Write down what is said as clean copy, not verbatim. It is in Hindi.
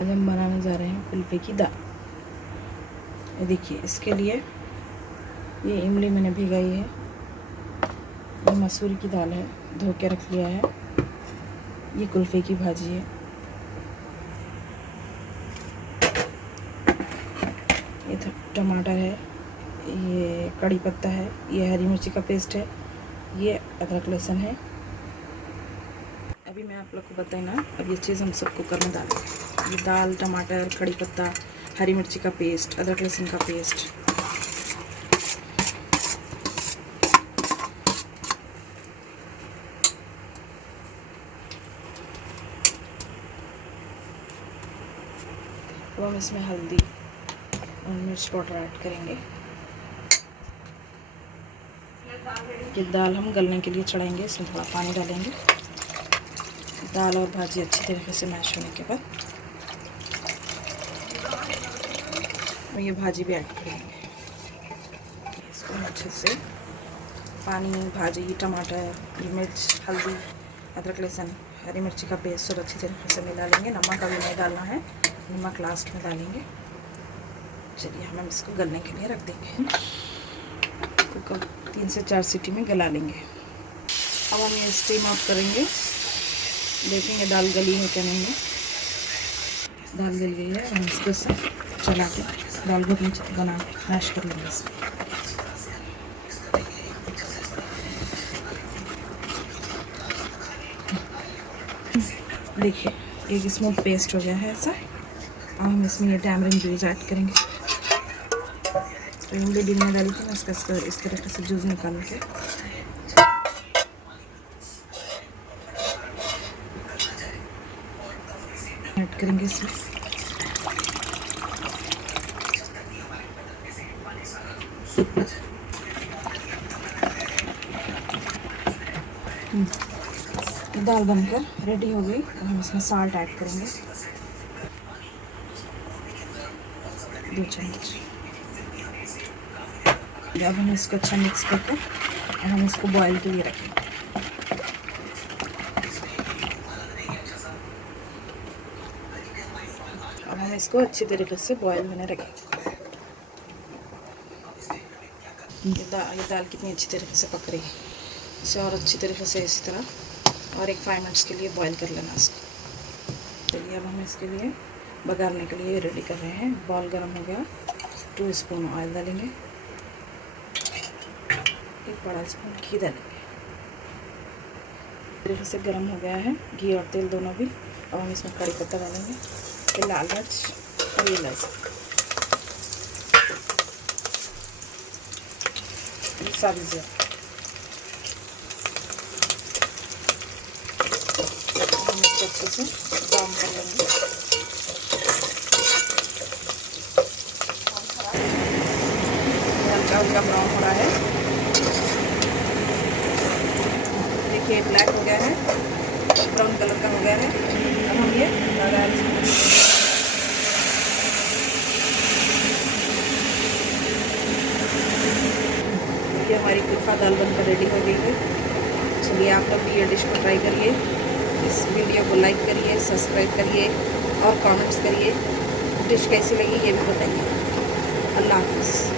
आज हम बनाने जा रहे हैं कुल्फे की दाल। ये देखिए, इसके लिए ये इमली मैंने भिगाई है, ये मसूर की दाल है, धो के रख लिया है, ये कुल्फे की भाजी है, ये टमाटर है, ये कड़ी पत्ता है, ये हरी मिर्ची का पेस्ट है, ये अदरक लहसुन है। अभी मैं आप लोग को बताई ना, अब ये चीज़ हम सब कुकर में डालेंगे। ये दाल, टमाटर, कड़ी पत्ता, हरी मिर्ची का पेस्ट, अदरक लहसुन का पेस्ट। अब हम इसमें हल्दी और मिर्च पाउडर ऐड करेंगे। ये दाल हम गलने के लिए चढ़ाएंगे, इसमें थोड़ा पानी डालेंगे। दाल और भाजी अच्छी तरीके से मैश होने के बाद और ये भाजी भी ऐड करेंगे। इसको हम अच्छे से पानी, भाजी, टमाटर, मिर्च, हल्दी, अदरक लहसुन, हरी मिर्ची का पेस्ट सब अच्छी तरीके से मिला लेंगे। नमक अभी नहीं डालना है, नमक लास्ट में डालेंगे। चलिए हम इसको गलने के लिए रख देंगे। कुकर 3 से 4 सीटी में गला लेंगे। अब हम ये स्टीम आउट करेंगे, देखेंगे दाल गली है क्या नहीं है। दाल गल गई है, हम इसको चला के दाल को बना मैश कर लेंगे इसमें। देखिए, एक स्मूथ पेस्ट हो गया है ऐसा। अब हम इसमें ये टैमरिन जूस ऐड करेंगे। तो इमली भी नहीं डाली थी ना, इसका इस तरीके से जूस निकाल के ऐड करेंगे इसमें। दाल बनकर रेडी हो गई। हम इसमें साल्ट ऐड करेंगे 2 चम्मच। अब हम इसको अच्छा मिक्स करके और हम इसको बॉईल के लिए रखेंगे। अब हम इसको अच्छी तरीके से बॉईल होने रखेंगे। ये दाल कितनी अच्छी तरीके से पक रही है। इसे और अच्छी तरीके से इसी तरह और एक 5 मिनट्स के लिए बॉईल कर लेना इसको। चलिए अब हम इसके लिए बघारने के लिए रेडी कर रहे हैं। बॉल गर्म हो गया, 2 स्पून ऑयल डालेंगे, 1 बड़ा स्पून घी डालेंगे। तरीके से गर्म हो गया है घी और तेल दोनों भी। अब हम इसमें कड़ी पत्ता डालेंगे, फिर लाल मिर्च और ये लहसुन, सारी जीरा। हम इसको अच्छे से ब्राउन कर लेंगे। हल्का हल्का ब्राउन हो रहा है। देखिए ब्लैक हो गया है, ब्राउन कलर का हो गया है। अब हम ये लगा ये हमारी कुल्फा दाल बनकर रेडी हो गई है। चलिए आप लोग भी ये डिश को ट्राई करिए। इस वीडियो को लाइक करिए, सब्सक्राइब करिए और कमेंट्स करिए। डिश कैसी लगी ये भी बताइए। अल्लाह हाफ़िज़।